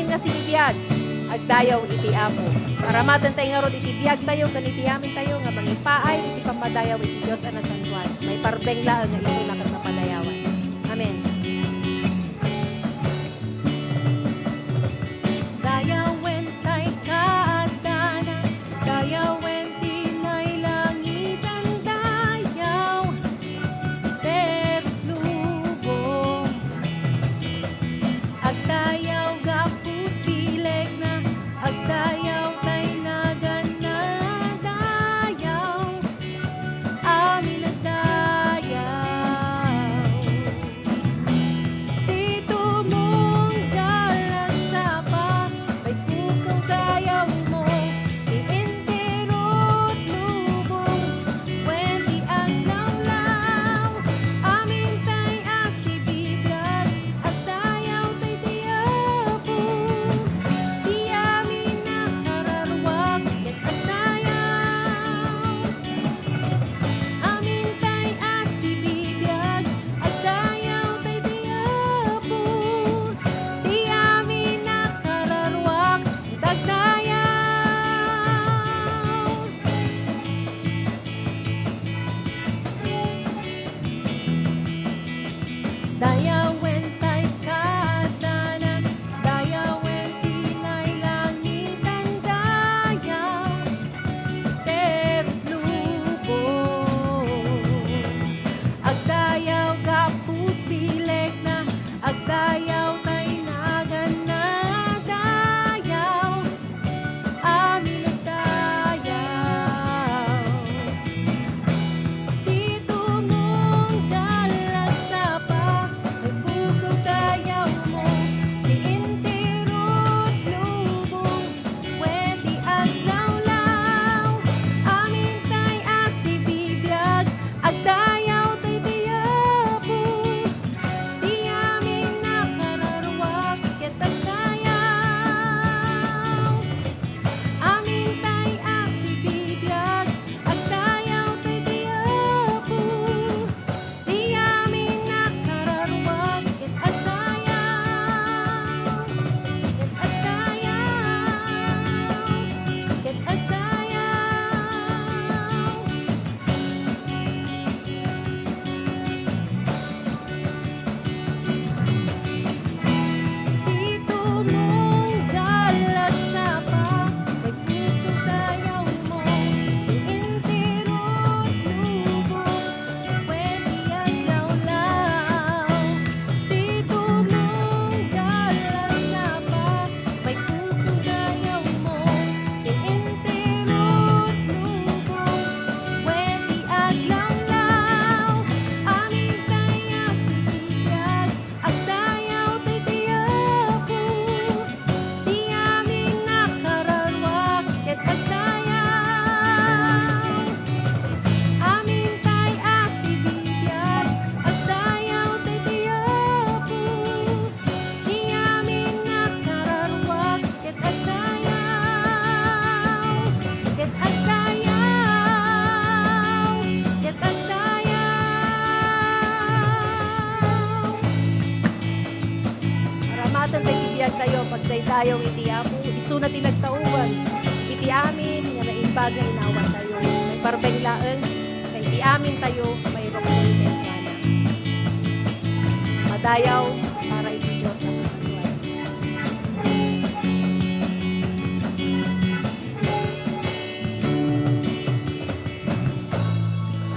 amin nga sinibiyag, agdayaw iti Apo. Paramatan tayo nga ron iti biyag tayo, ganiti amin tayo, nga mangipaay, iti pamadayaw iti Diyos na San Juan. May parbeng laang nga isula kat napadayawan. Amen. Dayawen tay kaadana, dayawen tinay langitan, dayaw terlubong. Agdayaw gaput pileg na, agdayaw tay nagana, dayaw amin at dayaw. Dito mong dalan sa pa, may pukaw dayaw mo, iintirot lubong, pwede ang lawlaw. Amin tay asibibiyag, at dayaw tay diyapo, di amin nakararwag, ket at dayaw. Amin tay asibibiyag, at dayaw tay diyapo, di amin nakararwag, dagdayaw. Dayawen tay kaadana, dayawen tinay langitan, dayaw terlubong. Agdayaw gaput pileg na, agdayaw tay nagana, dayaw amin at dayaw. Dito mong dalan sa pa, may pukaw dayaw mo, iintirot lubong, pwede ang lawlaw. Amin tay asibibiyag, at dayaw tay diyapo, di amin nakararwag, ket at dayaw. Amin tay asibibiyag, at dayaw tay diyapo, di amin nakararwag, ket at dayaw. Ket at dayaw, ket at dayaw. Dito mong dalan sa pa, may pukaw dayaw mo, iintirot lubong, pwede ang lawlaw. Dito mong dalan sa pa, may pukaw dayaw mo, iintirot lubong, pwede ang lawlaw. Amin tay asibibiyag, at dayaw tay diyapo, di amin nakararwag, ket at dayaw. Amin tay asibibiyag, at dayaw tay diyapo, di amin nakararwag, ket at dayaw. Ket at dayaw, ket at dayaw. Paramatan tayo ibiyag tayo, pagdaydayaw iti Apo, isuna tinagtauban, iti amin, nga naimbag nga inawan tayo, may parbeng laeng, kay iti amin tayo, may rokol kaya madayaw, para iti Diyos sa katuan.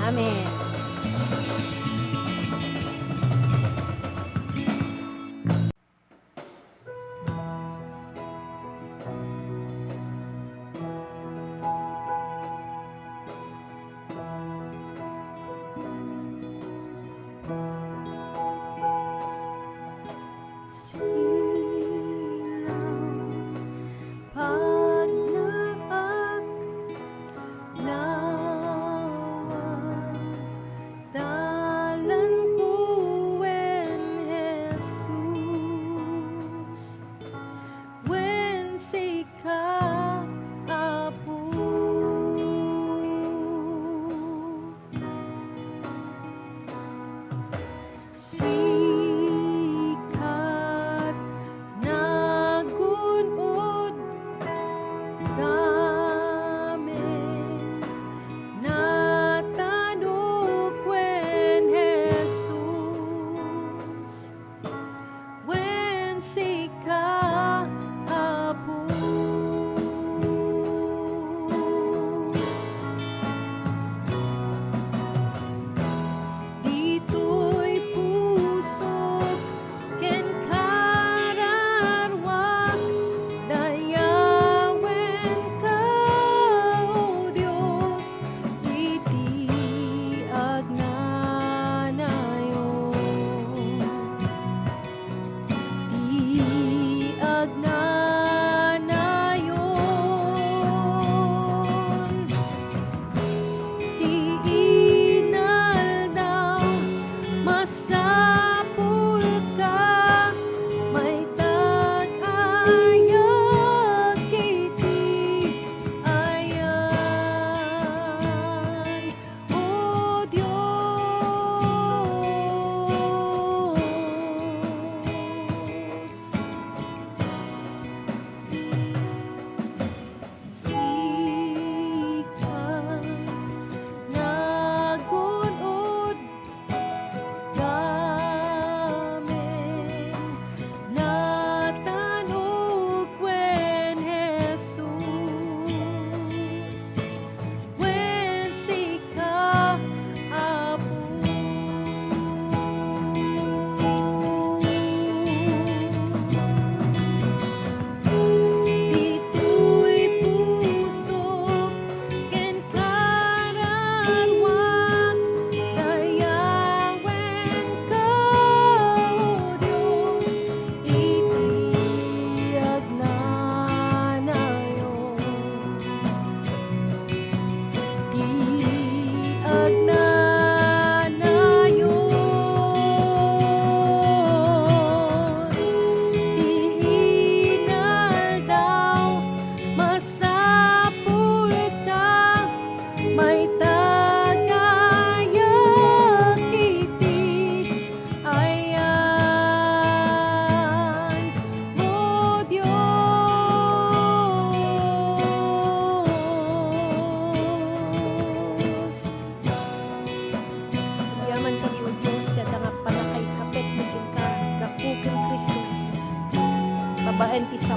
Amen.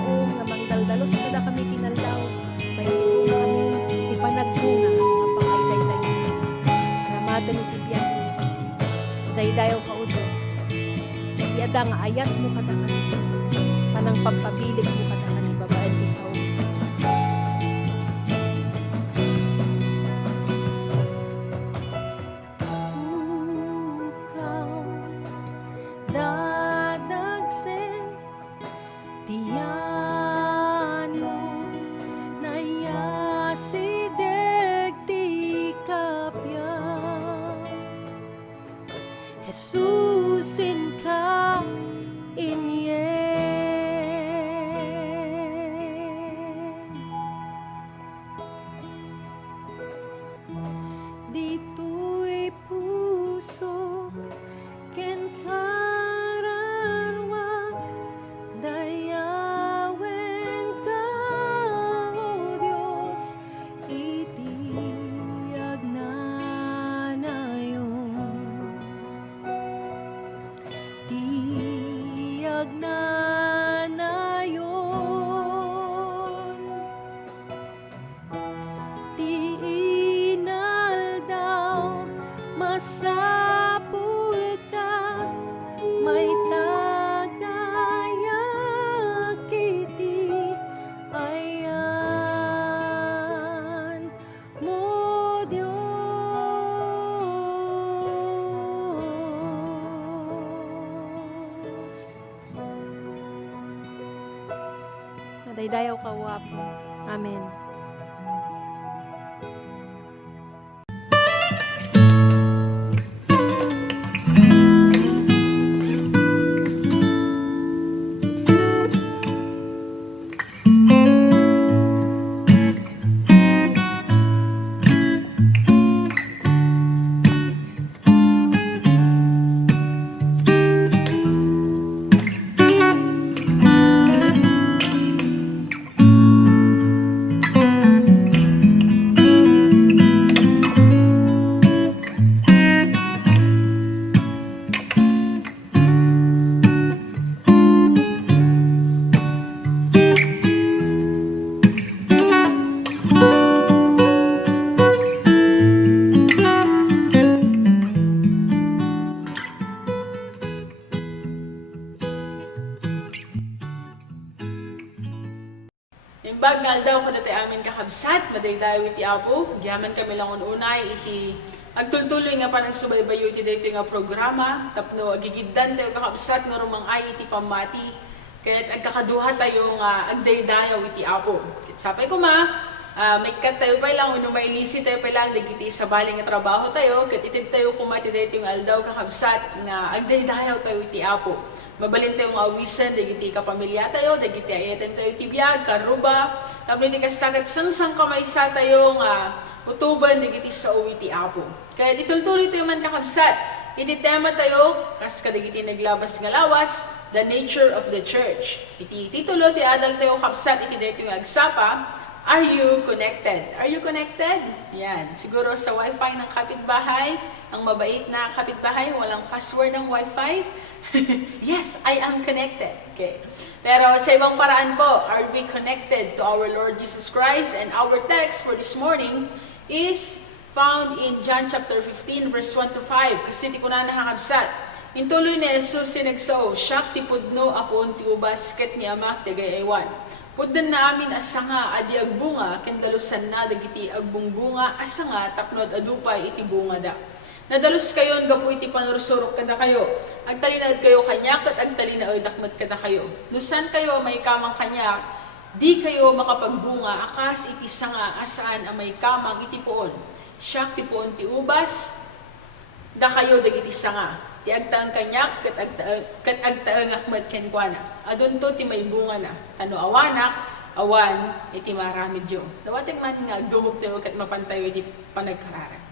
tilaong nga mangdaldalos kada kami kinaldaw. May tiong amin ipanagtunga nga pangayday-day. Paramatan iti biyak mo. Daydayaw ka utos. Iada nga ayat mo kada kami. Panang pagpabilig mo kada kami babae isaw. Jesusin ka inyen. Dito'y puso ken kararwak dayawen ka, O Diyos, itiyag na nayon. Tiyag na nayon. Ti inaldaw masapul ka, may tagayak iti ayan mo, Diyos. Nadaydayaw ka wapo. Amen. Imbag nga aldaw kada tayo amin kakabsat, madaydayo iti apo, giyaman kami lang unay iti agtultuloy nga parang subaybayo iti daytoy nga programa, tapno agigiddan tayo kakabsat nga rumang ay iti pamati, kaya't agkakaduha tayo nga agdaydayaw iti apo. Sapay ko may kat tayo pa lang, may lisi tayo pa lang, dagiti sa baling nga trabaho tayo, kat itid tayo kumati daytoy nga aldaw kakabsat nga agdaydayaw tayo iti apo. Mabalin tayo nga awisan, dagiti kapamilya tayo, dagiti ayatan tayo tibiyag, karuba, tapos iti kastagat sang kamaysa tayo nga utuban, dagiti sa uwi ti apo. Kaya ditultuloy tayo man kakabsat, iti tema tayo, kas kadagiti naglabas nga lawas, the nature of the church. Iti titulo ti adal tayo kapsat, iti dito yung agsapa, are you connected? Are you connected? Yan, siguro sa wifi ng kapitbahay, ang mabait na kapitbahay, walang password ng wifi. Yes, I am connected. Okay. Pero sa ibang paraan po, are we connected to our Lord Jesus Christ? And our text for this morning is found in John chapter 15 verse 1 to 5. Kasi di ko na nakakabsat. Intuloy ni Jesus sinagsao, siyak ti pudno apon ti ubas ket ni amak tegay aywan. Puddan na amin asanga adi agbunga ken dalusan na dagiti agbungbunga asanga tapno adupay iti bunga da. Nadalus kayon gapu iti panursurok kada kayo. Agtalinaod kayo kanyak at agtalinaod dakmat kada kayo. Nusan kayo may kamang kanyak, di kayo makapagbunga akas iti sanga asaan ang may kamang iti poon. Siyak ti poon ti ubas, da kayo dagiti sanga. Ti agtaang kanyak kat agtaang akmat kenkwana. Adun to ti may bunga na. Tano awanak, awan iti marami Diyo. Dawating man nga gumog tayo kat mapantayo iti panagkarara.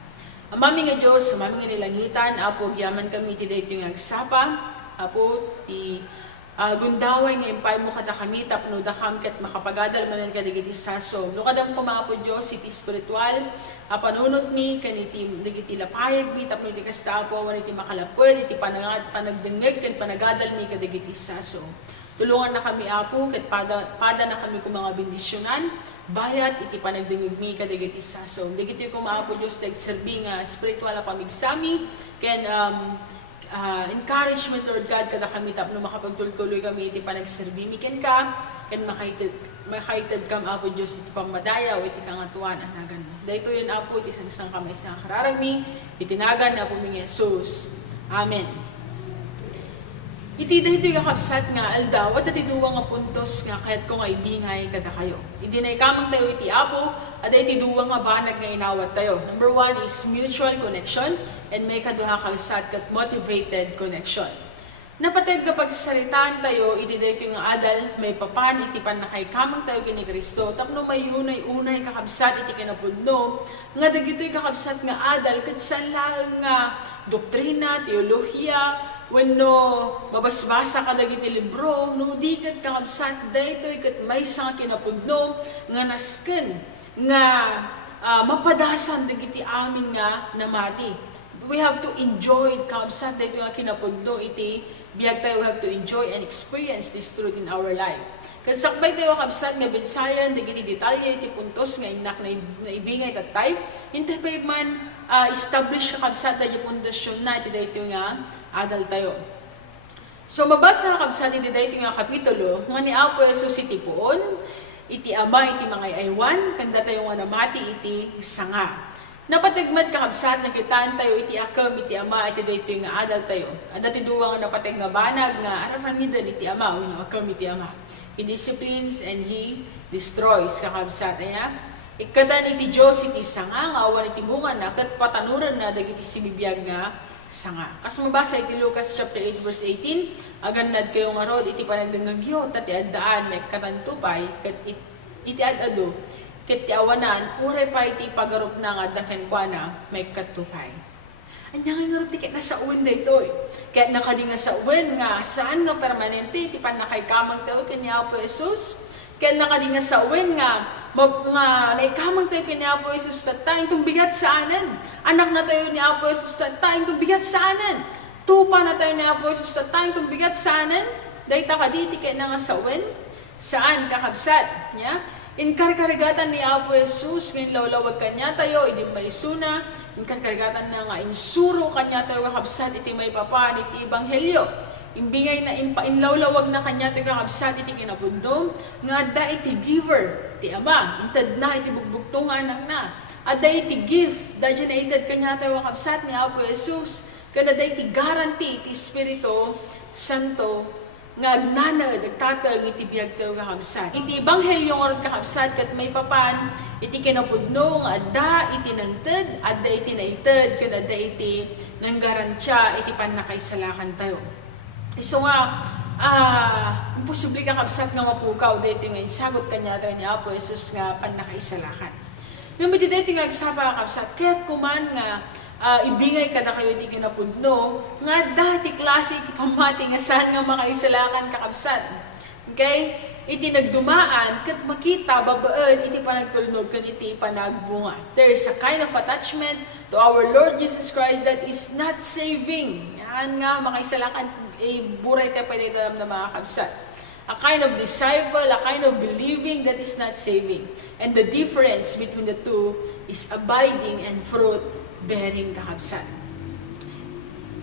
Amami nga Diyos, amami nga nilangitan, apo giyaman kami ti daytoy nga agsapa, apo ti gundaway nga impay mo kada kami, tapno da kam ket makapagadal manen kadagiti saso. No kadam ko mga po Diyos, iti spiritual, panunot mi, kaniti dagiti lapayag mi, tapno iti kasta apo, wan iti makalapod, iti panagdengeg, ken panagadal mi kadagiti saso. Tulungan na kami, Apo, ket pada na kami kung mga bendisyonan, bayat iti panagdingig mi kadagiti sasom. Dagiti ko Apo Diyos nagserbi nga spiritual na pamigsami, ken encouragement, Lord God, kada kami tapno makapagtultuloy kami iti panagserbi mi ken ka, ken makaited kam Apo Diyos iti pamadayaw iti kangatuan anagan mo. Daytoy yun Apo iti sangsang kamay sa kararami, itinagan na po mi Jesus. Amen. Iti daytoy kakabsat nga aldaw at itiduwa nga puntos nga kahit ko nga ibingay kada kayo. Idinaykamang tayo iti Apo at iti duwa nga banag nga inawat tayo. Number 1 is mutual connection and may kaduha kabsat kat motivated connection. Napateg nga pagsasaritaan tayo iti daytoy nga adal maipapan iti pannakaikameng tayo kini Kristo tapno maiyunay unay kakabsat iti kinapudno nga dagitoy kakabsat nga adal ket saan laeng nga doktrina, teolohiya, wenno mabasbasa ka dagiti libro, no di kat kakabsat daytoy kat maysa nga kinapudno nga nasken nga mapadasan dagiti amin nga namati. We have to enjoy kakabsat daytoy nga kinapudno iti biyag tayo. We have to enjoy and experience this truth in our life. Kasakbay tayo kakabsat nga bensayan dagiti detalye iti puntos nga inak na ibingay tatay hintay pa man establish kakabsat dagiti pundasyon na iti daytoy nga adal tayo. So mabasa kakabsat iti daytoy nga kapitulo nga ni Apo Jesus iti puon iti ama iti mga aywan kanda tayo nga namati iti sanga. Napategmat kakabsat nakitaan tayo iti akam iti ama iti daytoy nga adal tayo. Adda ti duwa nga napateg nga banag nga arafamidan iti ama wenno akam iti ama. He disciplines and he destroys kakabsat aya. Ikkadan iti Dios iti sanga nga awan iti bunga na ket patanuran na dagiti sibibiyag nga sanga. Kas mabasa iti Lucas chapter 8 verse 18, agannad kayo nga rod iti panagdengagyo iti addaan may katantupay ket iti adado ket ti awanan uray pa iti pagarup na nga daken kuana may katupay. Anya nga rod ket nasa uwen daytoy. Ket nakadi nga sa uwen nga saan nga permanente iti pannakaikameng tayo ken ni Apo Jesus. Ket nakadi nga sa uwen nga naikamang tayo ken ni Apo Jesus tatay itong bigat saanan. Anak na tayo ni Apo Jesus tatay itong bigat saanan. Tupa na tayo ni Apo Jesus tatay itong bigat saanan. Dayta kaditi ket na nga sa uwen saan kakabsat nya. Inkarkarigatan ni Apo Jesus ngayon lawlawag kanya tayo idi maisuna. Inkarkarigatan na nga insuro kanya tayo kakabsat iti maipapan iti ebanghelyo. Imbingay na inlawlawag na kanya tayo kakabsat iti kinapudno nga da iti giver ti ama inted na iti bugbugtungan na adda iti gift da generated kanya tayo kakabsat ni Apo Jesus kada da iti guarantee iti Espiritu Santo nga agnana nagtatag iti biyag tayo kakabsat. Iti ebanghelyo nga kakabsat kat maipapan iti kinapudno nga adda iti nangted, adda iti naited, ken adda iti nanggarantya iti pannakaisalakan tayo. So nga imposible kakabsat nga mapukaw daytoy nga insagot kanya tayo ni Apo Jesus nga pannakaisalakan. Ngem iti daytoy nga agsapa kakabsat ket kuman nga ibingay kada kayo iti kinapudno nga dati klase iti pamati nga saan nga makaisalakan kakabsat. Okay? Iti nagdumaan ket makita babaan iti panagtulnog ken iti panagbunga. There is a kind of attachment to our Lord Jesus Christ that is not saving. Yan nga makaisalakan buray tayo pwede tayo na mga kabsat. A kind of disciple, a kind of believing that is not saving. And the difference between the two is abiding and fruit bearing kakabsat.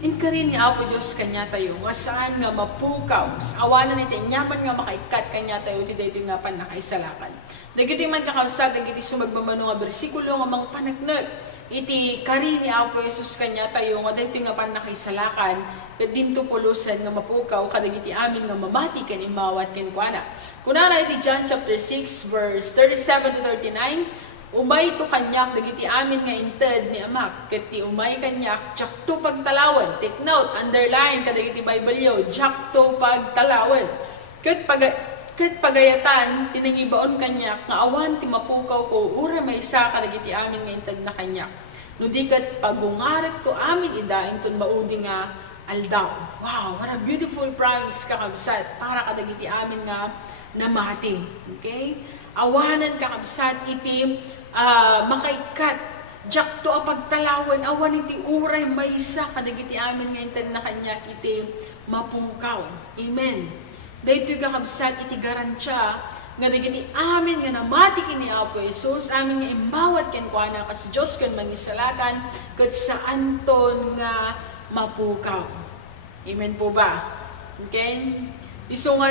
Inkarin ni Apo Diyos kanya tayo, nga saan nga mapukaw, sa awanan iti nyaman nga makaikat kanya tayo, iti dito nga pannakaisalakan. Dagiti man kakabsat, dagiti sumagbamano nga bersikulo nga mga panagnag, iti kari ni Apo Jesus kanya tayo, nga dito nga pannakaisalakan, kat dinto pulusan nga mapukaw, kadagiti amin nga mamati ken imawat ken kuana. Kunana iti John chapter 6 verse 37 to 39, umay to kanyak dagiti amin nga inted ni amak ket ti umay kanyak jakto pagtalawan. Take note, underline kadagiti Bible yo, jakto pagtalawan. Ket pagayatan tinangibaon kanyak nga awan ti mapukaw ko ura maysa kadagiti amin nga inted na kanyak. No di ket pagungarek to amin ida inton maudi nga aldaw. Wow, what a beautiful promise kakabsat para kadagiti amin nga namati. Okay? Awanan kakabsat iti makaikat jakto a pagtalawan awan iti uray maysa kadagiti amin nga inted na kanyak iti mapukaw. Amen. Daytoy kakabsat iti garantya nga dagiti amin nga namati kini Apo Jesus, amin nga imbawat ken kuana kas Dios ken mangisalakan ket saan ton nga mapukaw. Amen po ba? Okay? Isong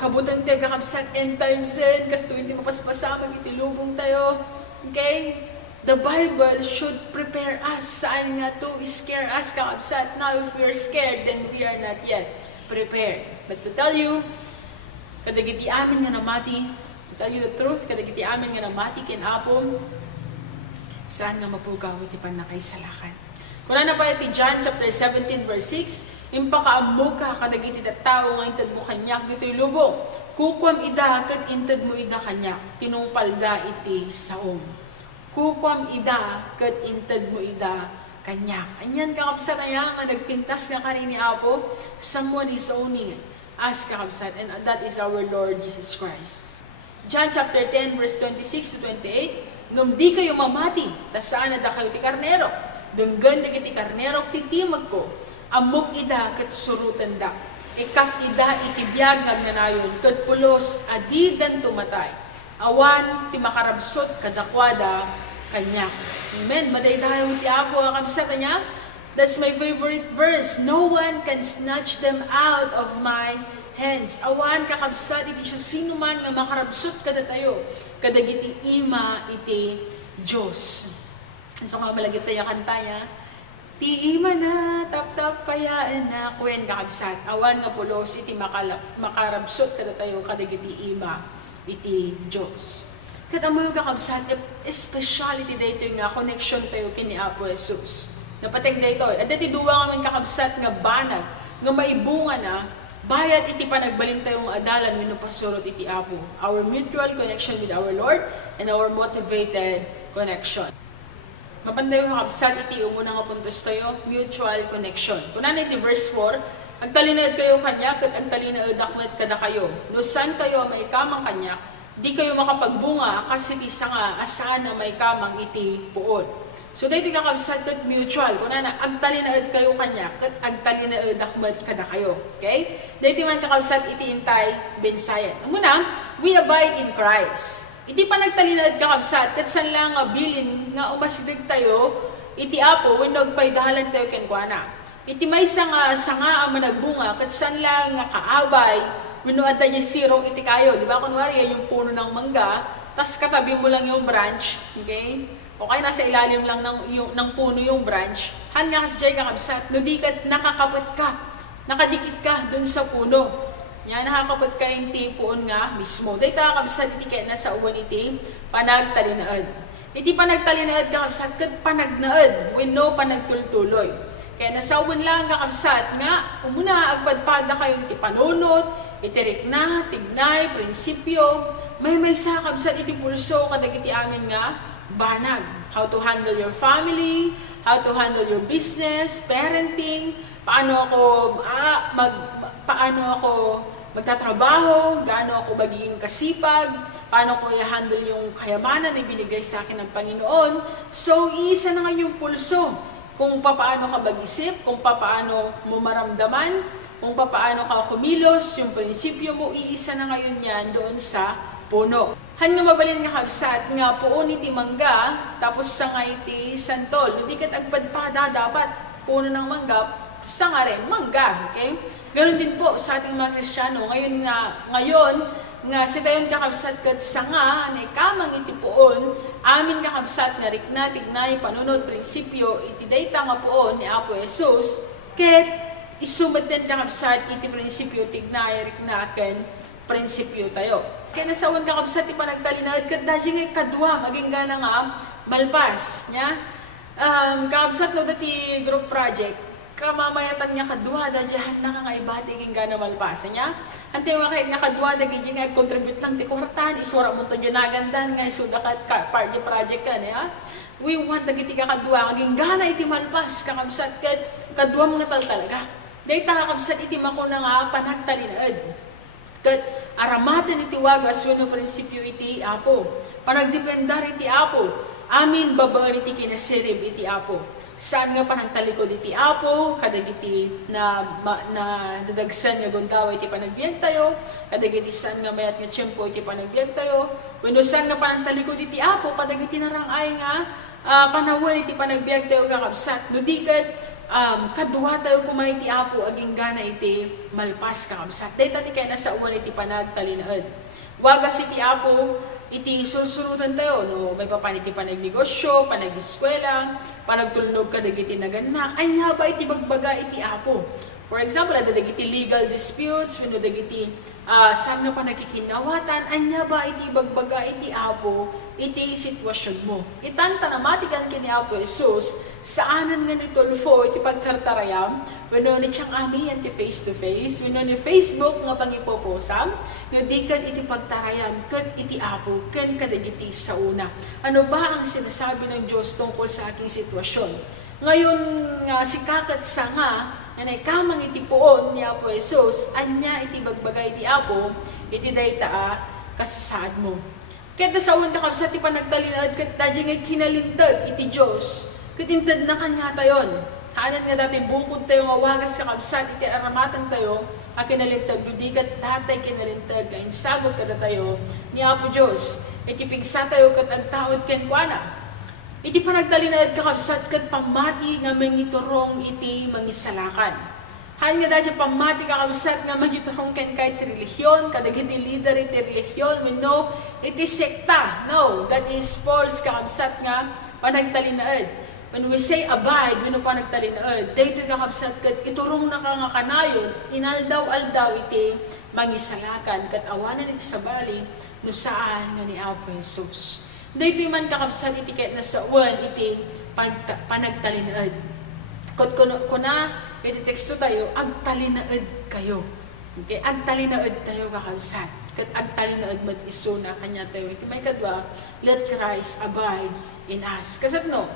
kabutan tayo kakabsat end times din, kas tuwing di mapaspasamag itilubong tayo. Okay? The Bible should prepare us. Saan nga to scare us kakabsat? Now if we are scared, then we are not yet prepared. But to tell you, kadagiti amin nga namati, to tell you the truth, kadagiti amin nga namati ken Apo, saan nga mapugaw iti pannakaisalakan. Kuna na pa iti John chapter 17 verse 6, impakaammo ka kadagiti tattao nga intad mo kanyak dito'y lubong. Kukwam ida ket intad mo ida kanyak, tinungpalda iti saom. Kukwam ida ket intad mo ida kanyak. Anyan kakabsat aya nga nagpintas nga kani ni Apo, someone is owning as kakabsat, and that is our Lord Jesus Christ. John chapter 10 verse 26 to 28, nung di kayo mamati, tas saan na da kayo ti karnero, dunggan dagiti karnero titimag ko, amok ida ket surutan da. Ikap ida iti biag ngagnanayon ket pulos adidan tumatay. Awan ti makarabsot kadakwada kanya. Amen. Madaydayo ti Apo kakabsat niya. That's my favorite verse. No one can snatch them out of my hands. Awan kakabsat iti siya sino man nga makarabsot kada tayo. Kadagiti ima iti Dios. So nga malagit tayo kantaya. Ti ima na tap-tap payaan na kwen kakabsat. Awan nga pulos iti makarabsot kada tayo kadagiti ima iti Dios. Kat amo yung kakabsat, speciality dayto nga connection tayo kini Apo Jesus. Napateg daytoy. At dati duwa nga kakabsat nga banag, nga maibunga na, bayat iti panagbalin tayong adalan wenno pasurot iti Apo. Our mutual connection with our Lord and our motivated connection. Mapanday yung kakabsat iti umuna nga puntos tayo, mutual connection. Kuna na iti verse 4, agtalinaed kayo kanya, kat agtalinaed akmet kada kayo. No saan kayo may kamang kanya, di kayo makapagbunga kasi isa nga asaan na may kamang iti puon. So dahito kakabsat kat mutual. Kuna na agtalinaed kayo kanya, kat agtalinaed akmet kada kayo. Okay? Dahito man kakabsat iti intay bensayan. Muna, we abide in Christ. Iti panagtalinaed kakabsat, kat saan lang nga bilin nga umasidig tayo, iti Apo, when nagpaidahalan tayo kenkwana. Iti maysa nga sanga ang managbunga, kat saan lang nga kaabay, when no adda niya sirong iti kayo. Di ba, kunwari, yung puno ng mangga, tas katabi mo lang yung branch, okay? Okay, nasa ilalim lang ng puno yung branch, han nga kasi dyan kakabsat, no di kat nakakapit ka, nakadikit ka dun sa puno. Yan, nakakapit ka yung tipuon nga mismo. Dahil kakabsat iti kaya nasa uwan iti panagtalinaed. Iti panagtalinaed kakabsat, kat panagnaed, wenno panagtultuloy. Kaya nasa uwan lang kakabsat nga, umuna agpadpada kayo iti panunot, iti rikna, tignay, prinsipyo, may maysa kakabsat iti pulso kadagiti amin nga banag. How to handle your family, how to handle your business, parenting, paano ako magtatrabaho, gaano ako magiging kasipag, paano ko i-handle yung kayamanan na ibinigay sa akin ng Panginoon. So, iisa na nga yung pulso kung paano ka mag-isip, kung paano mo maramdaman, kung paano ka kumilos, yung prinsipyo mo, iisa na ngayon yan doon sa puno. Han nga mabalin nga kabsat, nga puon iti mangga, tapos sa nga iti santol. Hindi kat agpadpada dapat puno ng mangga, sa nga rin, mangga, okay? Ganon din po sa ating mga Kristiyano. Ngayon nga si tayon kakabsat kat sanga, na kamang iti puon, amin kakabsat nga rikna, tignay, panunod, prinsipyo, iti dayta nga puon ni Apo Jesus, ket isumad din kakabsat iti prinsipyo, tignay, rikna, ken prinsipyo tayo. Kaya nasawan kakabsat iti panagtalinaed, kat dahil nga kadwa, maging gana nga malpas, nya? Kakabsat no dati group project, kamamayatan niya kadwa, dahil na nga ibati king gana malpasa niya. Ante mga kahit nga kadwa, dahil nga contribute lang ti kurtan, isura mo to dyan nagandan, nga isuda ka part di project ka niya. We want dagiti ka kadwa, kaging gana iti malpas, kakabsat kat kadwa mga talaga. Dahil kakabsat iti mako na nga panagtalinaed. Kat aramatan iti wagas, wenno prinsipyo iti Apo. Panagdependar iti Apo. Amin babaen iti kinasirib iti Apo. saan nga panang talikod iti Apo, kadagiti na dadagsan nga gundawa iti panagbiag tayo, kadagiti saan nga mayat nga tiyempo iti panagbiag tayo, wenno saan nga panang talikod iti Apo, kadagiti narangay nga panahon iti panagbiag tayo kakabsat. No di ket kadwa tayo kumay iti Apo aging gana iti malpas kakabsat. Dayta ti kay nasa uwan iti panagtalinaed. Wagas iti Apo iti susurutan tayo, no, may papan iti panagnegosyo, panag-eskwela, panagtulnog ka dagiti naganak, ay nga ba iti bagbaga iti Apo. For example, ada dagiti legal disputes, wenno dagiti saan nga panakikinawatan, ay nga ba iti bagbaga iti Apo, iti sitwasyon mo. Itanta namatikan kini Apo Jesus, saanan nga ni Tulfo iti pagtartarayam, wenno ni tiyang amin ti face to face, wenno ni Facebook nga pangipoposam, no dikan iti pagtarayam ket iti Apo ken kadagiti sa una. Ano ba ang sinasabi ng Diyos tungkol sa aking sitwasyon? Ngayon si kakat sanga nga naikamang iti puon ni Apo Jesus, anya iti bagbagay ti Apo, iti dayta kasasaad mo. Ket sa uwan kakabsat ti panagtalinaed ket dadya nga kinalintad iti Diyos, ket intad na kanya tayon. Hanan nga dati bukod tayo nga wagas kakabsat iti aramatan tayo, a kinalintag ludi ket datay kinalintag nga insagot kada tayo ni Apo Diyos. Iti pigsa tayo ket agtaod ken kuana. Iti panagtalinaed kakabsat ket pamati nga mangiturong iti mangisalakan. Han nga dadya pamati kakabsat nga mangiturong ken kay ti relihiyon, kadagiti leader iti relihiyon, wenno iti sekta. No, that is false kakabsat nga panagtalinaed. When we say abide, wenno panagtalinaed, daytoy kakabsat ket iturong na ka nga kanayon, inaldaw-aldaw iti mangisalakan ket awanan iti sabali no saan nga ni Apo Jesus. Daytoy man kakabsat iti ket nasa uwan iti panagtalinaed. Ket kuna iti teksto tayo, agtalinaed kayo. Okay, agtalinaed tayo kakabsat. Ket agtalinaed met isuna kanya tayo. Iti may kadwa, let Christ abide in us. Kasat no,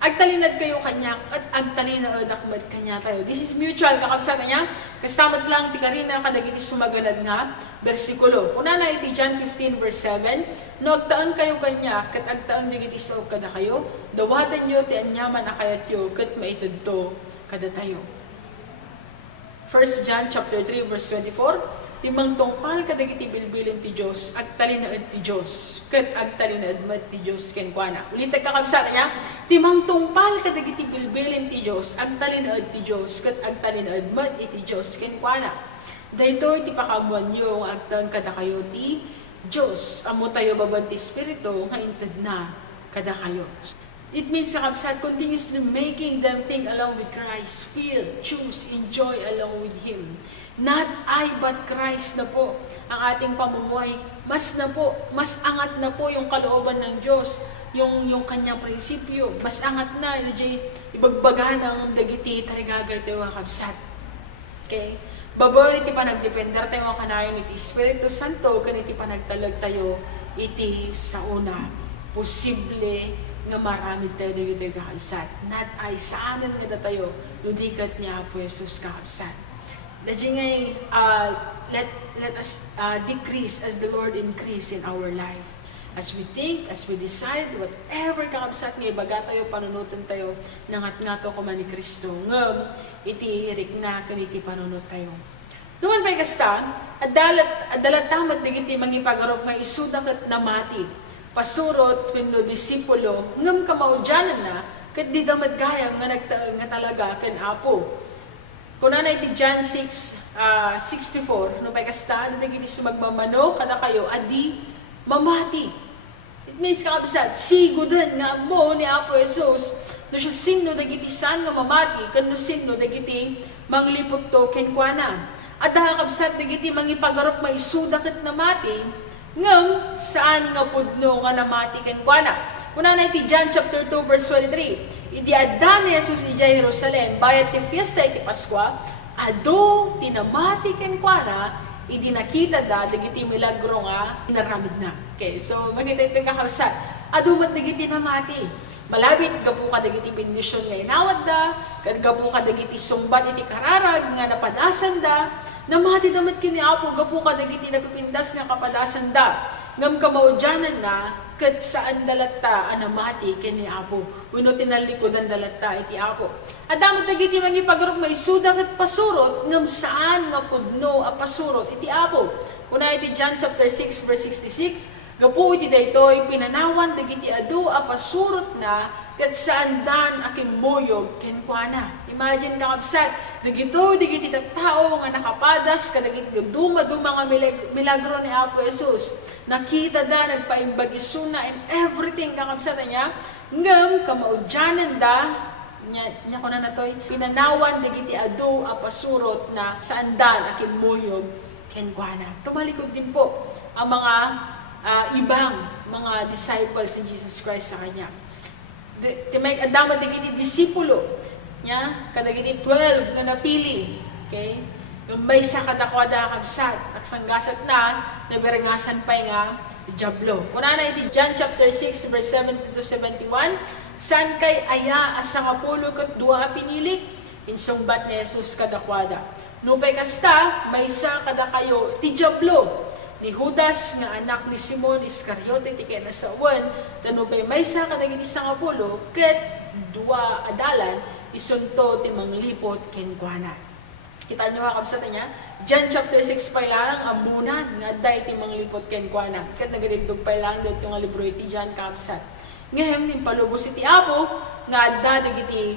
agtalinad kayo kanya at agtalinaed akmet kanya tayo. This is mutual kakabsat niya. Kastamat lang ti karina kadagiti sumaganad nga bersikulo. Una na iti John 15 verse 7. No agtaan kayo kanya ket agtaan digiti sao kada kayo. Dawatan nyo ti anyaman na kayatyo ket maitadto kada tayo. 1 John chapter 3 verse 24. Timang tungpal kadagiti bilbilin ti Dios, agtalinaed ti Dios, ket agtalinaed met ti Dios ken kuana. Ulit kakabsat niya, timang tungpal kadagiti bilbilin ti Dios, agtalinaed ti Dios, ket agtalinaed met iti Dios ken kuana. Daytoy ti pakamuan yo agtan kada kayo ti Dios, amo tayo babad ti Espiritu nga inted na kada kayo. It means kakabsat continuously making them think along with Christ, feel, choose, enjoy along with Him. Not I but Christ na po ang ating pamumuhay. Mas angat na po yung kalooban ng Diyos, yung kanyang prinsipyo. Mas angat na, ibagbaga ng dagiti tarigagal tayo kakabsat. Okay? Babor iti panagdepender tayo kanayon iti Espiritu Santo, kaniti panagtalag tayo iti sa una. Posible nga marami tayo dagiti kakabsat. Not I, saanan nga tayo, ludikat niya po Jesus kakabsat. Let us decrease as the Lord increase in our life. As we think, as we decide, whatever kakabsat nga ibaga tayo, panunutan tayo, nangat nga to kuma ni Kristo. Ngam, iti rikna kaniti panunut tayo. Numan pa'y kasta, adalat tamat digiti mangipagarop nga isuda ket namati. Pasurot, wenno disipulo, ngam kamaudyanan na, ket di damat gayam nga nagtaeng nga talaga ken Apo. Kuna na iti John 6:64, no pa'y kasta, dagiti sumagmamano, kada kayo, adi mamati. It means kakabsat, sigodan nga mo ni Apo Jesus, no siya sino dagiti saan nga mamati, kan no sino dagiti manglipot to ken kuana. At kakabsat dagiti mangipagarop maisuda ket namati, ngem saan nga pudno nga namati ken kuana. Kuna na iti John chapter 2 verse 23. Idi addan ni Jesus ijay Jerusalem, bayat ti fiesta iti Paskwa, ado tinamati ken kuana, idi nakita da dagiti milagro nga inaramid na. Okay, so makita ito kakabsat. Ado mat dagiti namati. Malabit gapu ka dagiti bendisyon nga inawad da, ket gapu ka dagiti sumbat iti kararag nga napadasan da, namati damat kini Apo gapu ka dagiti napipindas nga kapadasan da. Ngam kamaudyanan na ket saan dalatta namati ken Apo. Wenno tinalikodan dalatta iti Apo. Adamot dagiti mangipagarup maisuda ket pasurot ngem saan mapudno a pasurot iti Apo. Kuna iti John chapter 6 verse 66, gapu iti daytoy pinanawan dagiti adu a pasurot na ket saan dan akimuyog ken kuana. Imagine kakabsat, digiti tao nga nakapadas kadagiti duma-duma nga milagro ni Apo Jesus. Nakita da, nagpaimbagisuna and everything kakabsat niya. Ngam, kamaudyanan da, niya ko na natoy, pinanawan digiti adu apasurot na saan dan akimuyog ken kuana. Tumalikod din po ang mga ibang mga disciples ni Jesus Christ sa kanya. Timay adama digiti disipulo nya kadagiti 12 na napili, okay, yung maysa kadakwada kabsat aksanggasat na naberengasan pa nga diablo. Kuna na iti John chapter 6 verse 70 to 71, saan kay aya asa nga pulo ket dua a pinilik insungbat ni Jesus kadakwada, nupay kasta maysa kada kayo ti diablo ni Judas nga anak ni Simon Iscariote ti kinasawan, tanupay maysa kadagiti sangapulo ket dua adalan isunto ti manglipot ken kuana. Kita nyo nga kabsat niya, John chapter 6 pa lang amunan nga day ti manglipot ken kuana. Ket nagadibdog pa lang dito nga libro iti John kabsat. Ngayon ning palubos iti Apo nga adda dagiti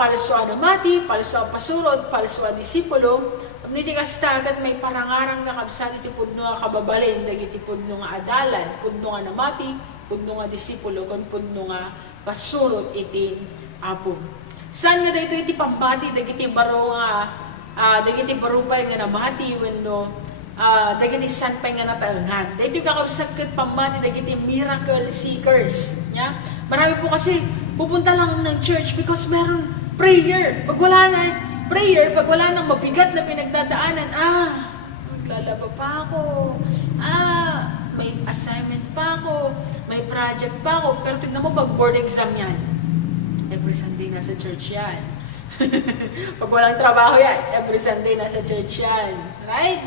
palso a namati, palso a pasurot, palso a disipulo. Niti kastagat may parangarang nga kabsat iti pudno nga kababalin dagiti pudno nga adalan, pudno nga namati, pudno nga disipulo ken pudno nga pasurot iti Apo. Saan nga dito iti pambati dagiti baro nga dagiti barupay nga namati wenno dagiti sanpay nga nataengan. Dito kakabsat ket pambati dagiti miracle seekers, nya. Marami po kasi pupunta lang ng church because meron prayer. Pag wala na prayer, pag wala nang mabigat na pinagdadaanan, maglalaba pa ako. May assignment pa ako, may project pa ako. Pero tignan mo pag board exam yan, every Sunday nasa church yan. Pag walang trabaho yan, every Sunday nasa church yan. Right?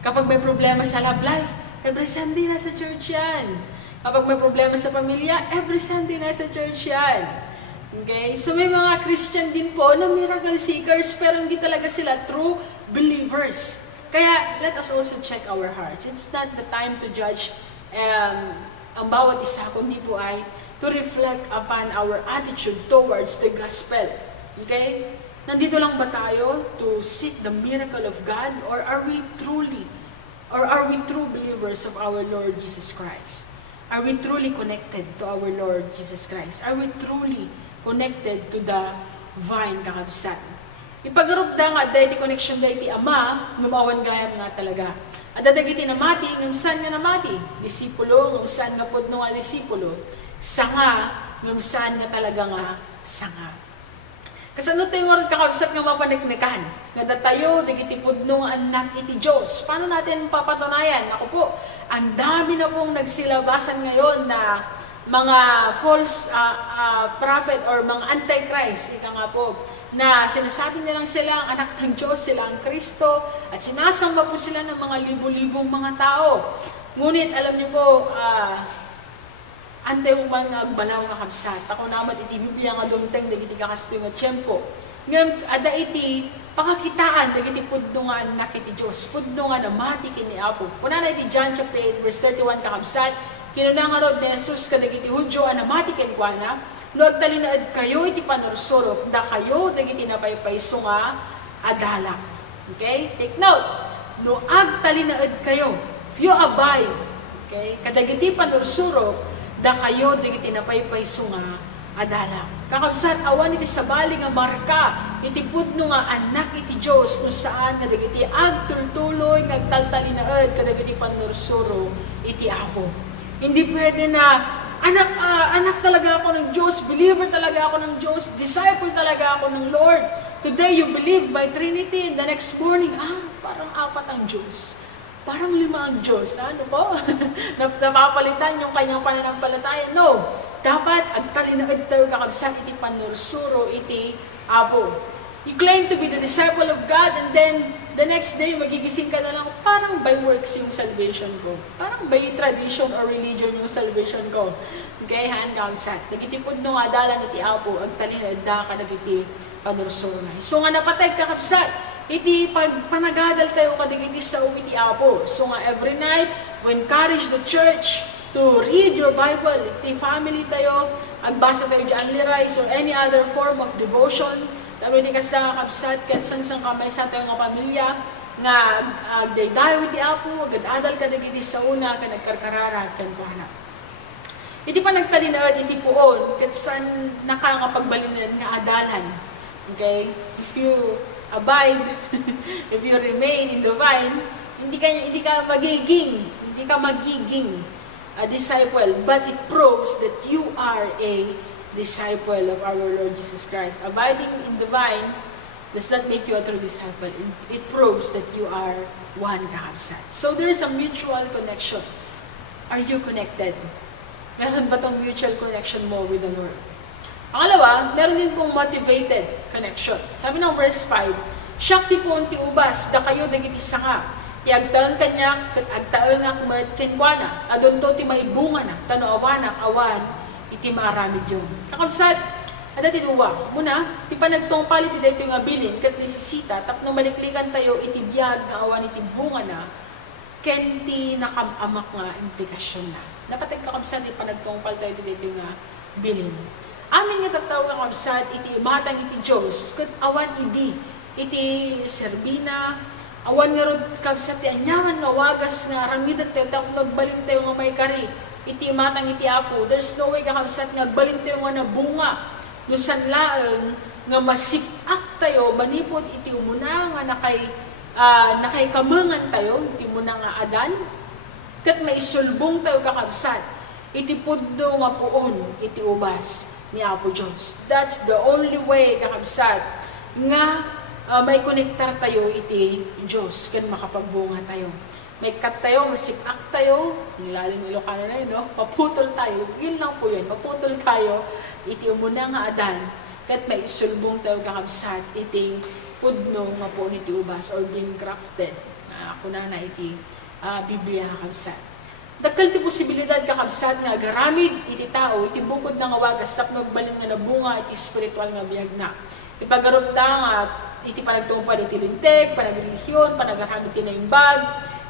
Kapag may problema sa love life, every Sunday nasa church yan. Kapag may problema sa pamilya, every Sunday nasa church yan. Okay? So may mga Christian din po na miracle seekers pero hindi talaga sila true believers. Kaya let us also check our hearts. It's not the time to judge ang bawat isa, kundi po ay to reflect upon our attitude towards the gospel. Okay? Nandito lang ba tayo to seek the miracle of God or are we true believers of our Lord Jesus Christ? Are we truly connected to our Lord Jesus Christ? Are we truly connected to the vine kakabsat? Ipagarup da nga dahil connection dahil ti Ama, ngumawan gayam nga talaga. At dadagiti namati, ng saan nga namati? Disipulo, ng saan nga pudno nga disipulo. Sanga, ng saan nga talaga nga sanga. Kasano tayo nga kakabsat nga mapaniknikan? Nga datayo, dagiti pudno nga anak iti Diyos. Paano natin papatunayan? Ako po, ang dami na pong nagsilabasan ngayon na mga false prophet or mga antichrist, ika nga po, na sinasabi nilang sila ang anak ng Diyos, sila ang Kristo, at sinasamba po sila ng mga libo-libong mga tao. Ngunit alam niyo po, ante mo man agbalaw nga kabsat. Ako naman iti Biblia nga dumteng dagiti kakastoy nga tiyempo. Ngam ada iti pakakitaan dagiti pudno nga anak iti Dios. Pudno nga namati kini Apo. Kuna na iti John chapter 8 verse 31 kakabsat. Kinunangarod ni Jesus kadagiti Hudyo a namati ken kuana. No agtalinaed kayo iti panursurot da kayo dagiti napaypayso nga adala. Okay? Take note. No agtalinaed kayo. If you abide, okay? Kadagiti panursurot da kayo dagiti napaypayso nga adala. Kakabsat awan iti sabali nga marka iti pudno nga anak iti Dios no saan nga dagiti agtultuloy nga agtaltalinaed kadagiti panursuro iti Apo. Hindi pwede na anak talaga ako ng Diyos, believer talaga ako ng Diyos, disciple talaga ako ng Lord. Today you believe by Trinity and the next morning, parang apat ang Diyos. Parang 5 ang Diyos. Ano po? Napapalitan yung kanyang pananampalataya. No. Dapat agtalinaed tayo kakabsat iti panursuro iti Apo. You claim to be the disciple of God and then the next day, magigising ka na lang, parang by works yung salvation ko. Parang by tradition or religion yung salvation ko. Okay, han kamsat. Dagiti pudno nga adalan iti apo, ang talinadda ka dagiti panursonay. So nga napateg ka kapsat, iti panagadal tayo kadigiti sa iti apo. So nga every night, we encourage the church to read your Bible. Iti family tayo, agbasa tayo dyan lirais or any other form of devotion. Dami ni kasda kapsat, kat sang maysa tayo nga pamilya, nga daydayo iti apo, agad-adal ka dagiti sa una, ka nagkarkarara, kan kuhana. Iti pa nagtalinaad, iti puon, kat san nakangapagbalinad nga adalan. Okay? If you abide, if you remain in the vine, hindi ka magiging a disciple, but it proves that you are a disciple of our Lord Jesus Christ. Abiding in the vine does not make you a true disciple. It proves that you are one kapsat. So there is a mutual connection. Are you connected? Meron ba tong mutual connection mo with the Lord? Pangalawa, meron din pong motivated connection. Sabi ng verse 5, "Syakti po ti ubas, da kayo dagiti sanga. Iagtaon kanya, kat agtaon nga kumat kenkwana. Adon to ti maibunga na, tanawanak awan, iti maramid yun." Kakabsat, ada tinuwa. Muna, ti panagtungpal iti dito nga bilin, kat nisisita, tapno maliklikan tayo iti biyag nga awan iti bunga na, ken ti nakamamak nga implikasyon na. Napateg kakabsat, ti panagtungpal tayo iti dito nga bilin. Amin nga tataw nga kakabsat, iti matang iti Diyos, kat awan iti serbina, awan nga rod kabsat ti anyaman nga wagas nga aramidat tayo nagbalin tayo nga may kari iti matang iti apo. There's no way kakabsat nga agbalin tayo nga nabunga nusan laeng nga masipak tayo manipod iti umuna nga nakaikamangan tayo iti umuna nga adan kat maisulbong tayo kakabsat iti pudno nga puon iti ubas ni Apo Diyos. That's the only way kakabsat nga may konektar tayo iti Diyos kan makapagbunga tayo. May kat tayo, masipak tayo, nilaling Ilocano na yun, no? Maputol tayo, yun lang po yun, maputol tayo, iti umuna nga adan, kat may isulbong tayo kakabsat, iti pudno nga po iti ubas, or being crafted, kuna na iti Biblia kakabsat. Dakal ti posibilidad kakabsat nga agaramid iti tao, iti bukod na nga wagas, tapno agbalin nga nabunga, iti spiritual nga biyag na. Ipagarot nga, iti panagtungpal iti lintek, panagrelihiyon, panagaramid iti naimbag,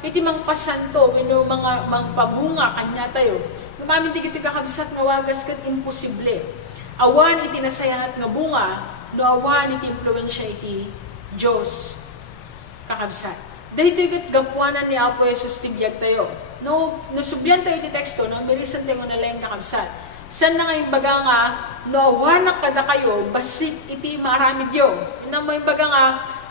iti mangpasanto, mga mangpabunga kanya tayo. Lumamin iti kakabsat nga wagas kat imposible. Awan iti nasayangat nga bunga, no awan iti impluensya iti Diyos kakabsat. Dahil iti gapuanan ni Apo Jesus tibiyag tayo. No subyan tayo iti teksto, no bilisan tayo na laeng kakabsat. San na ngayong baga nga, no awanak kada kayo, basik iti maramid yo. Ina mo yung baga nga,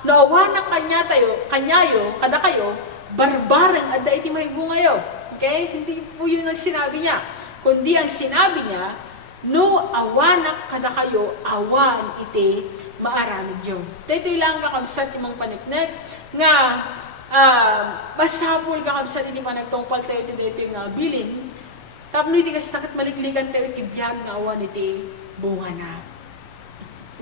no awanak kanyayo, kada kayo, barbarang ada iti mahibungayo. Okay? Hindi po yun ang sinabi niya. Kundi ang sinabi niya, no awanak kada kayo, awan iti maaramid yo. Dito lang kakabsat imong paniknek, nga pasapul kakabsat iti panagtungpal tayo dito nga bilin, tapno iti kastakat maliklikan tayo iti biyag nga awan iti bunga na.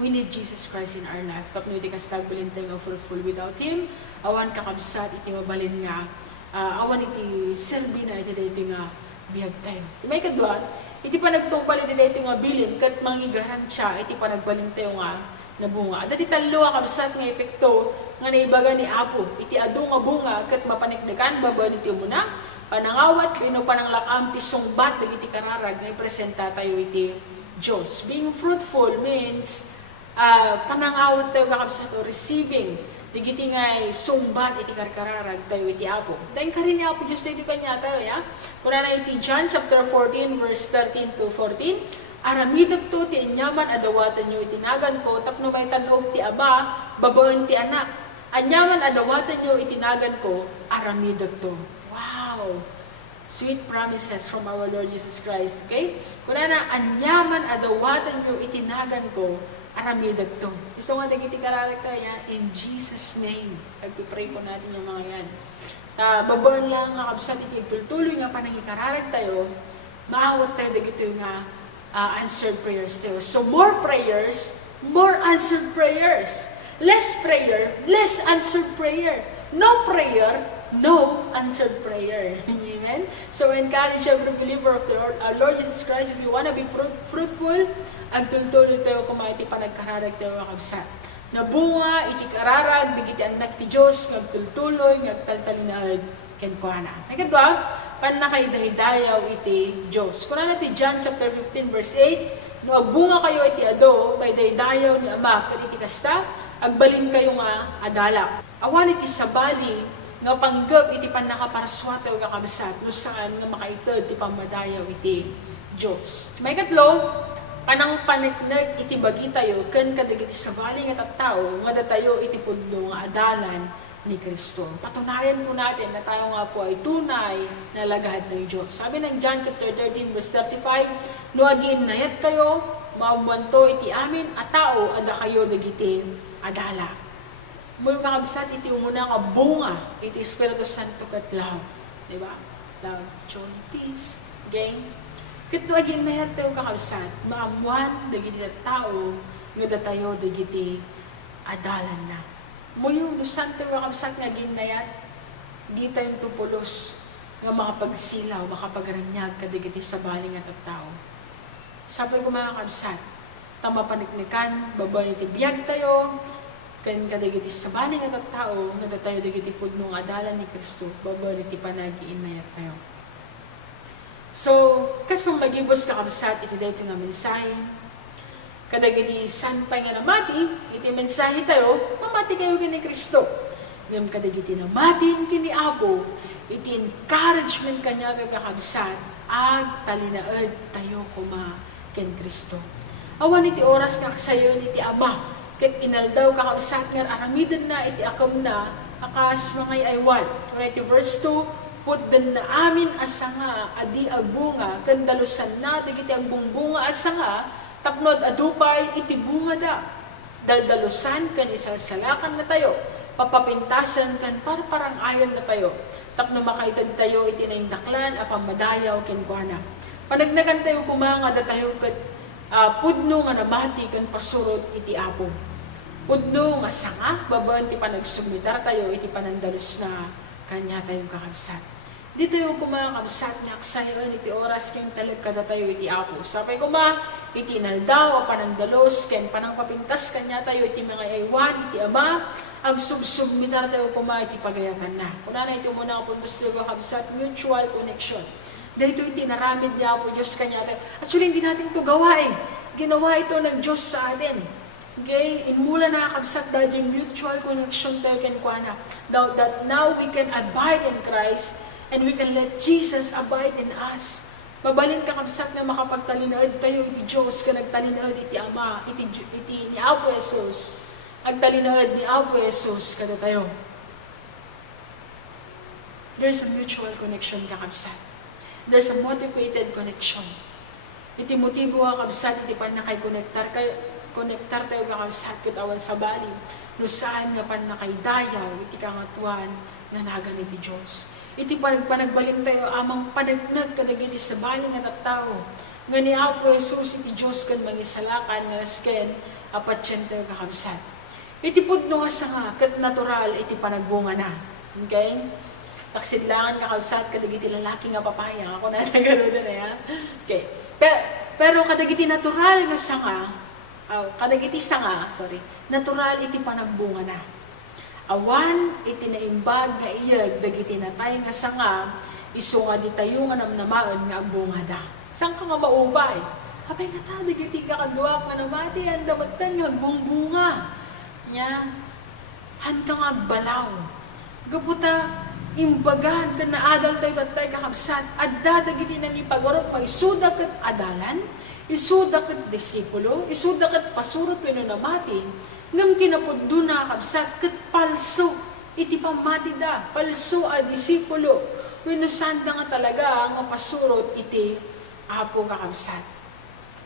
We need Jesus Christ in our life. Tapno iti kastag bilin tayo nga fruitful without Him. Awan kakabsat iti mabalin nga. Awan iti serbi na iti dito nga biyag tayo. May kadwa, iti panagtungpal iti dito nga bilin, kat mangigaran siya, iti panagbalin tayo nga na bunga. At iti talo kakabsat nga epekto nga naibaga ni Apo. Iti adu nga bunga, kat mapanikdekan, babayan iti muna, panangawat, pino pananglakam, ti sungbat, iti kararag, na ipresenta tayo iti Diyos. Being fruitful means, panangawat tayo kakabsat o receiving, digiti nga sungbat, iti kararag tayo iti Apo. Dahil ka rin ni Apo Diyos tayo kanya tayo, ya? Kuna na iti John chapter 14, verse 13 to 14, "Aramidag to, ti anyaman adawatan nyo, itinagan ko, tapno may tanog ti aba, babaen ti anak. Anyaman adawatan nyo, itinagan ko, aramidag to." Wow! Sweet promises from our Lord Jesus Christ. Okay? Kuna na, anyaman adawatan nyo, itinagan ko, aramidag to. Gusto nga nagiti kararag tayo, in Jesus' name. Nagpipray po natin yung mga yan. Babaen lang nga kabsat, itipultuloy nga panangikararag tayo, maawat tayo dagito nga answered prayers tayo. So more prayers, more answered prayers. Less prayer, less answered prayer. No prayer, no answered prayer. Amen? So encourage every believer of our Lord Jesus Christ, if you want to be fruitful, ang tultuloy tayo kumain iti panagkararag tayo kakabsat. Nabunga, iti kararag, digiti anak ti Diyos, ngagtultuloy, ngagtaltalinaad, kenkwana. Ay kadwa, pannakaidahidayaw iti Diyos. Kuna natin John chapter 15 verse 8, no agbunga kayo iti ado, kay daydayaw ni Ama, kat iti kasta, agbalin kayo nga adala. Awan iti sabali, nga panggap iti pannakaparaswataw kakabsat, lusaan nga makaitod iti pamadayaw iti Diyos. May katlo, panang paniknag iti bagi tayo, ken kadagiti sabali nga tattao, nga datayo iti pudno nga adalan ni Kristo. Patunayan po natin na tayo nga po ay tunay na lagad ng Diyos. Sabi ng John chapter 13 verse 35, no agin nayat kayo, maumwanto iti amin at tao, ada kayo dagiti adala. Muli kakabsat iti umuna nga bunga, iti Espiritu Santo kat love. Diba? Love, joy, peace, gang. Kito agin nayat tayo kakabsat, maamuan dagiti tao, nga datayo dagiti adalan na. Muyo, nusan tayo kakabsat nga agin nayat, di tayong tupulos, nga makapagsilaw, makapagranyag, kadagiti sabaling at tao. Sabi ko mga kakabsat, tama paniknikan, babay iti biyag tayo, kan kadagiti sabaling at tao, nga datayo dagiti pudnong adalan ni Kristo, babay iti panagiin nayat tayo. So, kas pang magibos kakabsat, iti dito nga mensahe, kadagiti sanpay nga namati, iti mensahe tayo, mamati kayo kini Kristo. Ngam kadagiti namatin kini Apo, iti encouragement kanya kakabsat, ag talinaad tayo koma ken Kristo. Awan iti oras kaksayon iti Ama, ket inaldaw kakabsat nga aramidan na iti akam na, akas mga aywan. Right, verse 2, pudden na amin asanga adi agbunga ken dalusan na digiti agbungbunga asanga tapnod adupay iti bunga da daldalusan ken isalsalakan na tayo papapintasan ken parparang ayan na tayo tapno makaitad tayo iti naindaklan a pamadayaw ken kuana panagnagan tayo kumanga da tayo ket pudno nga namati ken pasurot iti Apo pudno nga sanga babaen ti panagsumitar tayo iti panandalus na kanya tayo kakabsat. Di tayo kumakabsat nga aksayon iti oras ken talag kada tayo iti Apo. Sapay kuma, iti inaldaw, panangdalos, ken panangpapintas kanya tayo iti mga aywan, iti Ama, ag subsubmitar tayo kuma iti pagayatan na. Kuna na ito muna ang puntos tayo kakabsat, mutual connection. Dahito iti naramid ni Apo Diyos kanya tayo. Actually, hindi natin ito gawa eh. Ginawa ito ng Diyos sa atin. Okay? Inmula nakakabsat dahil yung mutual connection tayo ken kuana. That now we can abide in Christ and we can let Jesus abide in us. Mabalin kakabsat na makapagtalinaad tayo iti Diyos ka nagtalinaad iti Ama, iti ni Apo Jesus. Agtalinaad ni Apo Jesus kada tayo. There's a mutual connection kakabsat. There's a motivated connection. Iti motibo kakabsat iti pannakaikonektar tayo kakabsat kitawan sa balim. No saan nga pannakaidayaw iti kangatuan na nagan iti Diyos. Iti panagbalim tayo amang panagnag kadagiti sa baling at tao. Nga ni Apo Jesus iti Diyos kan mangisalakan nga nasken apatsyan tayo kakabsat. Iti pudno nga sanga kat natural iti panagbunga na. Okay? Aksidlangan kakabsat kadagiti lalaki nga papaya. Ako na nagano na ya. Okay. Pero kadagiti natural nga sanga, natural iti panagbunga na. Awan iti naimbag nga iyag dagiti natay nga sanga isu nga di tayo nga namnamaan nga agbunga da. Saan ka nga maubay? Abay nga ta dagiti kakadwa nga namati ang damatan nga agbungbunga. Nya han ka nga agbalaw. Gaputa imbagan ka na adal tayo tatay kakabsat adda dagiti nang ipagorot maisuda ket adalan, isuda ket disipulo, isuda ket pasurot wenno namati. Ngam kinapudno na kabsat ket palso iti pamati da palso a disipulo wenno sanda nga talaga nga pasurot iti Apo kakabsat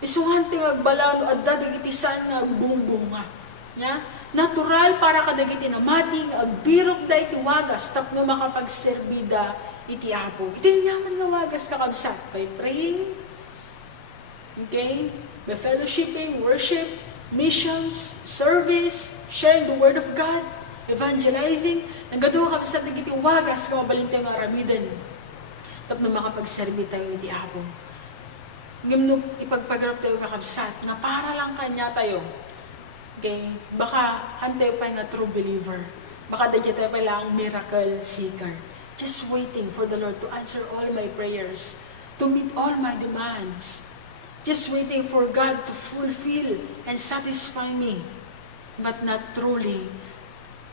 isuhan ti agbalaw adda dagiti saan nga agbumbunga nya natural para kadagiti namati nga agbirok da iti wagas tapno makapagserbida iti Apo iti yaman nga wagas kakabsat by praying, okay, by fellowshipping, worship, missions, service, sharing the Word of God, evangelizing, naggaduha kami sa dagiti wagas, kamabalin tayo nga aramidan. Tapno makapagserbi tayo iti Apo. Ngimno ipagpagarap tayo kakabsat, nga para lang kanya tayo. Okay? Baka hantay pa nga true believer. Baka dadya tayo pa lang miracle seeker. Just waiting for the Lord to answer all my prayers, to meet all my demands. Just waiting for God to fulfill and satisfy me, but not truly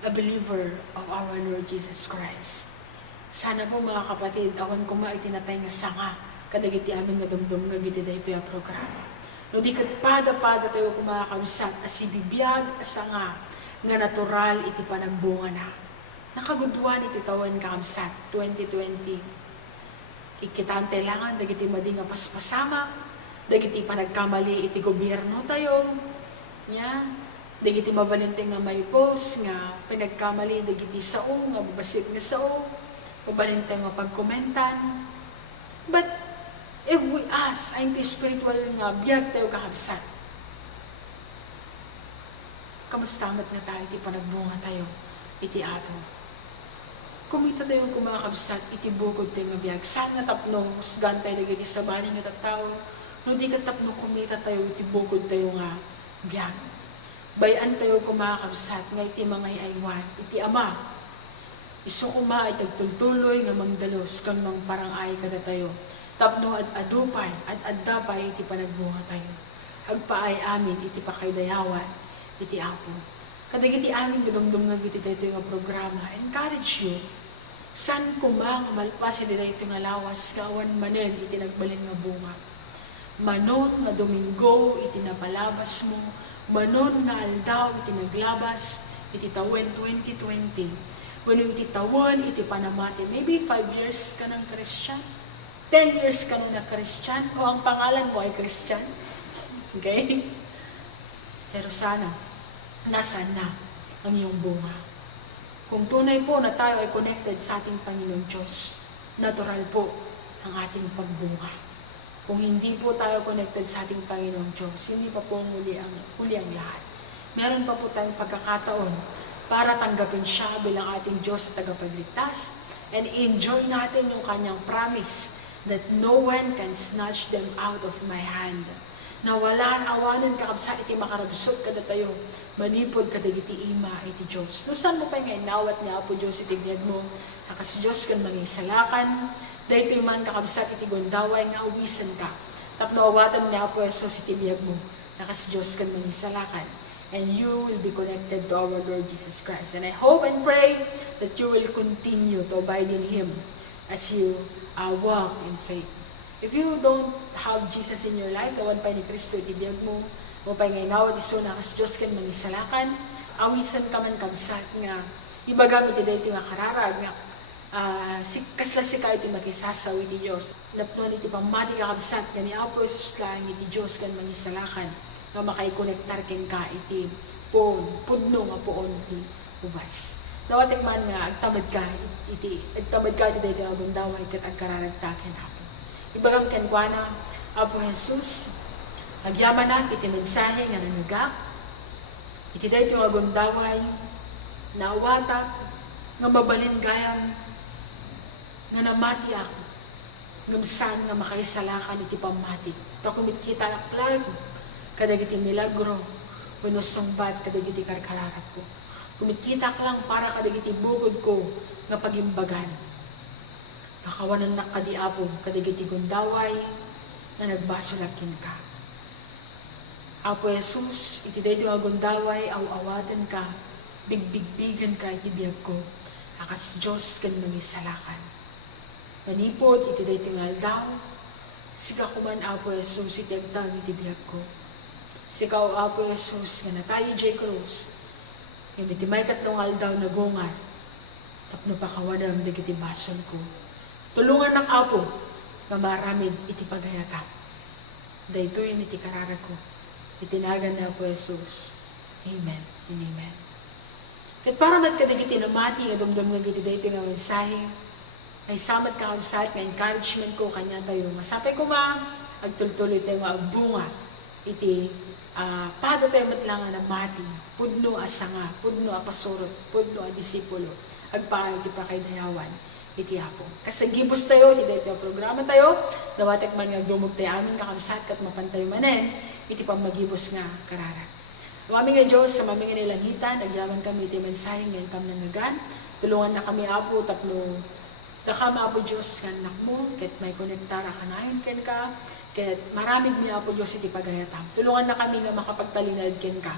a believer of our Lord Jesus Christ. Sana po mga kapatid, awan ko maitinatay nga sanga, kadagiti amin nga dumdum nga giti daytoy a programa. No di kat pada tayo kumakabsat as ibibiyag sanga nga natural iti panagbunga na. Nakagudwan iti tawan kakabsat 2020. Kikitaan tailangan dagiti madi nga paspasama, dagiti panagkamali iti gobyerno tayo. Yan. Dagiti mabalinte nga may post nga pinagkamali dagiti sao nga babasik nga sao. Mabalinte nga pagkomentan. But if we ask, ay iti spiritual nga biyag tayo kakabsat. Kamustamat na tayo iti panagbunga tayo iti ato. Kumita tayo kumakabsat iti bukod tayo nga biyag. Saan nga tapno, musgan tayo dagiti sa bali nga tataw. No di ka tapno kumita tayo iti bukod tayo nga biyag. Bayan tayo kumakabsat nga iti mga iaywan, iti ama. Iso kuma ay tagtultuloy nga mangdalos kang mang parang ay kada tayo. Tapno at adupay at addapay iti panagbunga tayo. Agpaay amin iti pakaydayawan iti Apo. Kadagiti amin gadumdum nga iti daytoy nga programa. Encourage you. San kuma nga malpas iti daytoy nga lawas kawan manen iti nagbalin nga bunga. Manon nga Domingo iti napalabas mo. Manon nga aldaw iti naglabas iti tawen 2020. When iti tawon, iti panamati, maybe 5 years ka ng Christian, 10 years ka na Christian, o ang pangalan mo ay Christian. Okay? Pero sana, nasaan na ang iyong bunga? Kung tunay po na tayo ay connected sa ating Panginoon Diyos, natural po ang ating pagbunga. Kung hindi po tayo connected sa ating Panginoon Diyos, hindi pa po huli ang lahat. Meron pa po tayong pagkakataon para tanggapin siya bilang ating Diyos at tagapagligtas and enjoy natin yung kanyang promise that no one can snatch them out of my hand. Na wala awanan kakabsa iti makarabsot kada tayo, manipod kadagiti ima iti Diyos. No saan mo pa nga inawat niya po Diyos iti biyag mo, nakas Diyos kan mangisalakan, dahil ito man kakabsat iti gondaway nga uwisan ka. Tapno awatan niya po Jesus iti biyag mo, nakas Diyos kan mangisalakan. And you will be connected to our Lord Jesus Christ. And I hope and pray that you will continue to abide in Him as you walk in faith. If you don't have Jesus in your life, kawan pa ni Kristo, itibiyag mo, o pa ngay nawat iso na kas Diyos kan mangisalakan, awisan ka man kamsat nga, ibagamit iti nga kararag nga, kasla si ka iti makisasaw iti Diyos. Napnuan iti pamati ka kamsat, nga ni Apo Jesus lang iti Diyos kan mangisalakan, nga makaikonektar ken ka iti pudno nga poon iti ubas. Nawating man nga agtamad ka iti daytoy nga gundaway ket agkararagtaken Apo. Ibagam ken kuana Apo Jesus, agyaman na iti mensahe nga nanagak iti daytoy nga gundaway naawata nga mabalin gayam nga namati ako ngumsan nga makaisalakan iti pamati. Ta kumikita aklag kadagiti milagro, wenno sungbat kadagiti karkararat ko. Kumikita lang para kadagiti bugod ko nga pagimbagan. Nakawanan na kadiapo kadagiti gundaway na nagbasulakin ka. Apo Jesus, iti daytoy nga gundaway aw-awaten ka, bigbigbigan ka iti biyag ko. Akas Diyos kan mangisalakan. Manipod iti daytoy nga aldaw, siga kuman Apo Jesus iti agtang iti biyag ko. Sikaw, Apo Jesus, nga na tayo, J. Cruz, yung iti may katlong aldaw na gungan, tapno pakawanam dagiti basol ko. Tulungan ng Apo, nga maramid iti pagayatap. Daytoy iti karara ko, itinagan na Apo Jesus. Amen and amen. Kat para mat kadagiti namati, nga dumdum nga giti daytoy nga mensahe, ay samat ka sa nga encouragement ko kanya tayo. Masapay ko agtultuloy tayo nga agbunga, iti pada tayo matlangan na mati, pudno a sanga, pudno a pasurot, pudno a disipulo, agpara iti pakaydayawan, iti Apo. Kasi gibos tayo, iti daytoy programa tayo, dawatek man nga dumog tayo amin kakamsat kat mapantay manen, iti pamagibos nga karara. Mami nga Diyos, sa mami nga nilangitan, agyaman kami iti mensahe ngayon kam nangagan, tulungan na kami Apo, tapno, takam Apo Diyos, nga anak mo, ket may konektara kanayon ken ka, ket maraming mi Apo Diyos iti pagayatam. Tulungan na kami nga makapagtalinad ken ka.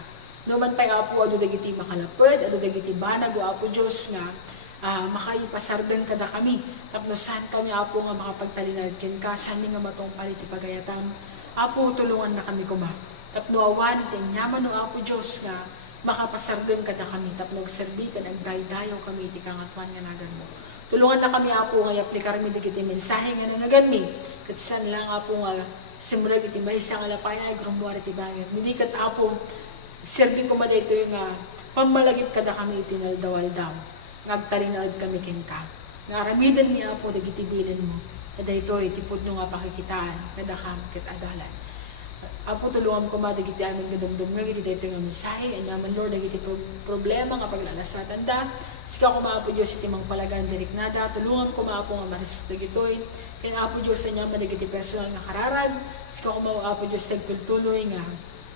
No man pay Apo, adu dagiti makalapod, adu dagiti banag, o Apo Diyos nga, makaipasarden kada kami. Tapno saan kami Apo nga makapagtalinad ken ka, saan nga matong palit iti pagayatam. Apo, tulungan na kami kuma. Tapno awan, tinyaman o Apo Diyos nga, makapasarden kada kami. Tapno agserbi ka, nagdaydayaw kami iti kangatwan nga nagan mo. Tulungan na kami Apo nga i-aplikar mi dagiti mensahe nga nangagan mi. Kat saan lang Apo nga simrag iti maysa nga lapay ay grumuar iti bangit. Hindi kat Apo serbi ko madayto yung pamalagip kada kami iti naldawaldam. Ngagtalinaad kami ken ka. Nga aramidan mi Apo dagiti bilen mo. Kadayto iti pudno nga pakikitaan kada kam ket adalan. Apo tulungan ko madagiti amin gadumdum nga iti dayto nga mensahe. Anyaman Lord dagiti problema nga paglalasatan da. Sika ko Apo Diyos iti mangpalagan diriknada, tulungan ko Apo nga marisip dagitoy. Kaya Apo Diyos sa niya managiti personal nga kararag, sika ko Apo Diyos tagtultuloy nga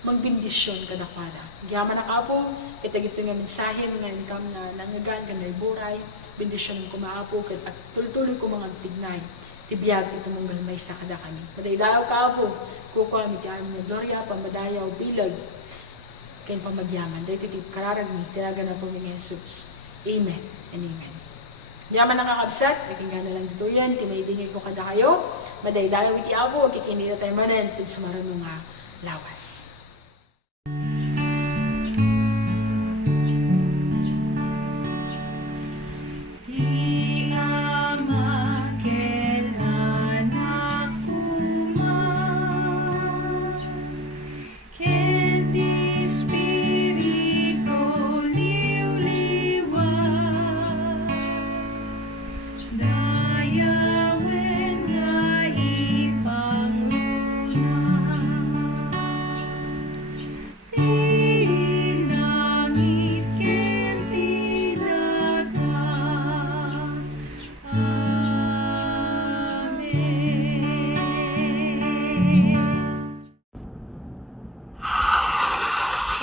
magbindisyon kadakwada. Giyaman ang Apo, kitagito nga mensahe nga income na nangagan ka na iburay, bindisyon ko Apo, at tultuloy ko mga tignay, tibiyag ito mong maysa kada kami. Madaydayaw ka Apo, kukuha mi ti amin nga gloria, pamadayaw, bilag, kaya pamagyaman. Dahil iti kararag mi, tinagan na po ni Jesus. Amen and amen. Yaman nakakabsat, naging na lang dito yan, tinaibingin ko kada kayo, madaydayaw iti Apo, kikinita tayo manan, tin sumarunong nga lawas.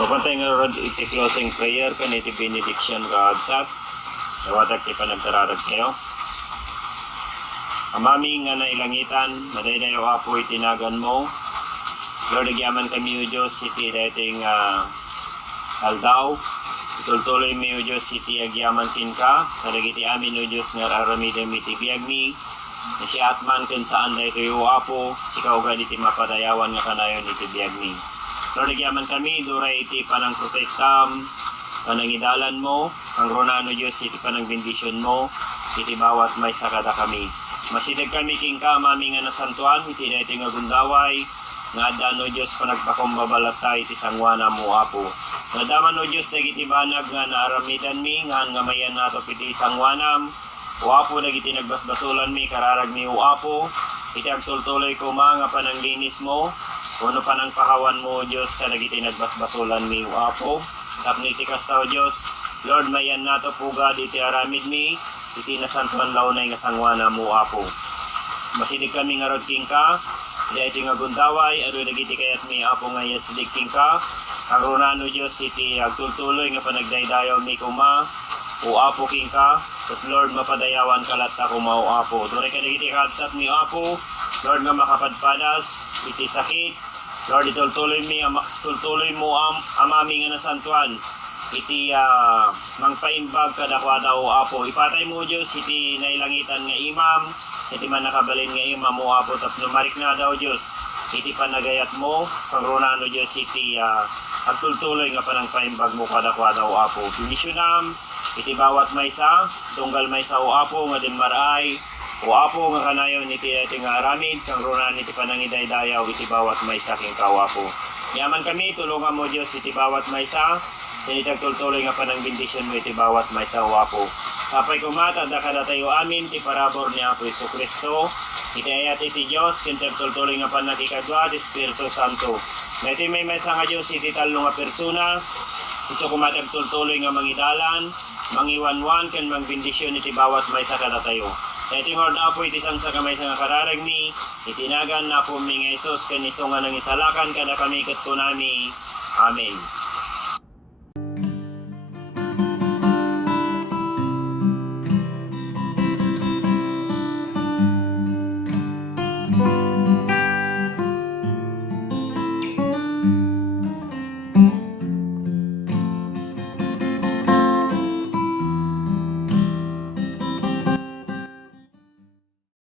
Mapantay nga rod iti closing prayer kan iti benediction kaagsak. Dawatak ti panagtararag kayo. Amami nga nailangitan, madaydayaw Apo itinagan mo. Lord, agyaman kami o Diyos iti dating aldaw. Itultuloy mi o Diyos iti agyaman kin ka. Saragiti amin o Diyos nga aramidem iti biyag mi. Na si atman ken saan daytoy o Apo, sikaw gad iti mapadayawan nga kanayon iti biyag mi. Lord, nagyaman kami, duray iti panang protektam, panangidalan mo, ang ronano Diyos, iti panang bendisyon mo, iti bawat may sakada kami. Masidag kami king ka, mami nga nasantuan, iti daytoy nga gundaway, nga adano Diyos, panagpakumbabalatay, iti sangwana mo, Apo. Nadaman o Diyos, nagiti banag nga naaramidan mi, nga mayan nato iti sangwanam, o Apo, nagiti nagbasbasulan mi, kararag mi o Apo, iti agtultuloy ko nga pananglinis mo, kuno pa ng pakawan mo, Diyos, kadagiti nagbasbasulan mi, o Apo. Tapno iti kastaw, Diyos, Lord, mayan nato pugad iti aramid mi, iti nasantuan launay nga sangwana mo, Apo. Masidig kami nga rod king ka, iti nga gundaway, ado dagiti kayat mi, Apo, nga yasidig king ka, ang runano, Diyos, iti agtultuloy nga panagdaydayaw mi kuma, o Apo king ka, at Lord, mapadayawan kalat ako mo, o Apo. Duray ka dagiti kadsat mi, Apo, Lord, nga makapadpadas, iti sakit, Lord, itultuloy mo amami nga nasantuan, iti mangpaimbag kadakwada o Apo. Ipatay mo Diyos, iti nailangitan nga imam, iti man nakabalin nga imam o Apo, tapno marik na daw Diyos, iti panagayat mo, pangrunano Diyos, iti agtultuloy nga panangpaimbag mo kadakwada o Apo. Binisyonam, iti bawat maysa, tunggal maysa o Apo, nga din maray, o Apo nga kanayon iti nga aramid, kang runan iti panangidaydayaw, iti bawat maysa king kao Apo. Yaman kami, tulungan mo Diyos, iti bawat maysa, tinitagtultuloy nga panangbindisyon mo iti bawat maysa o Apo. Sapay kumata, dakada tayo amin, ti parabor ni Apo Kristo, iti ayat iti Diyos, kintep tultuloy nga pannakikadwa, di Espiritu Santo. Na iti may maysa nga Diyos, iti talo nga persona, ito kumatag tultuloy nga mangidalan, mangiwanwan, kan mangbindisyon iti bawat maysa kada tayo. Na iti Lord Apo, iti sang sa kamay sa nga kararag ni, itinagan na po mi nga Isus, kaniso nga nang isalakan kada kami kat kunami. Amen.